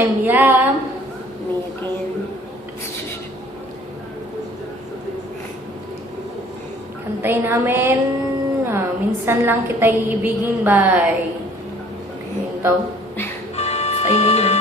Yeah, me again. Kantay namin, minsan lang kita ibigin by. Ayun daw. Basta yun yun.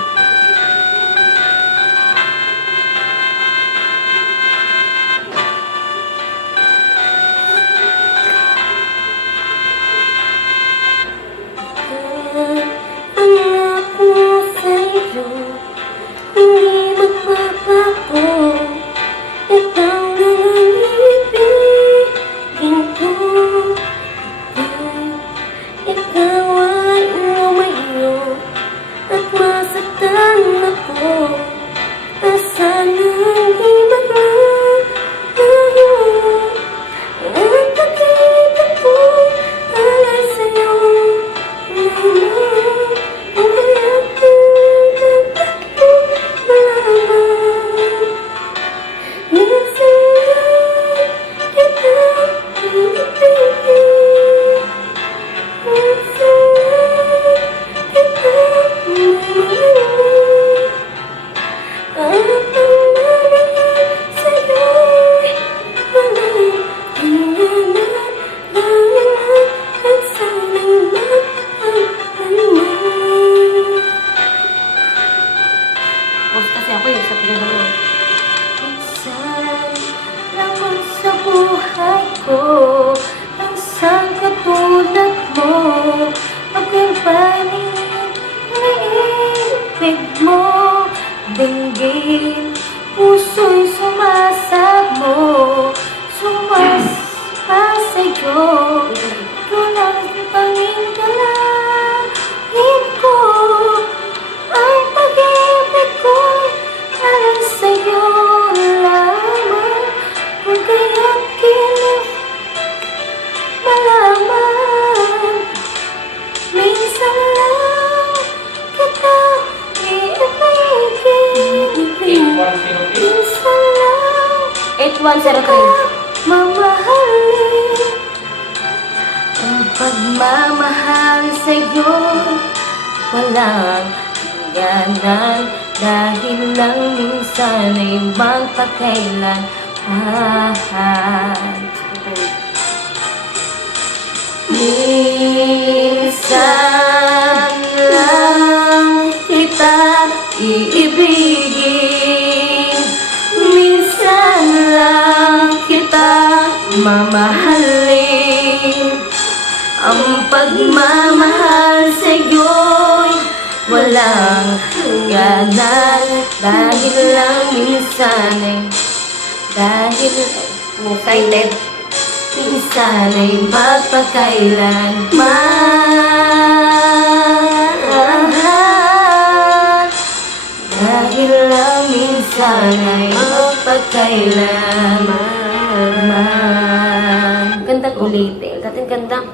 Kasi ako yung sa pinagawin. Minsan lamang sa buhay ko ang isang katulad mo. Pagkabaling naibig mo, dinggin, puso'y sumasamo, sumaspa sa'yo. Tulad ng pangingalahin ko, ang pag-ibig ko alam sa'yo lamang. Kung kaya't kinis malaman, minsan lang kita iibigin. Minsan lang 8103 mamahalin. Ang pagmamahal sa'yo walang hangganan, dahil lang minsan ay magpakailan. Minsan lang kita iibigin, minsan lang kita mamahalin. Ang pagmamahal sa'yo'y walang hangganan, dahil lang minsan ay excited, minsan ay magpakailanman, dahil lang minsan ay magpakailanman. Gandang ulitin, kating gandang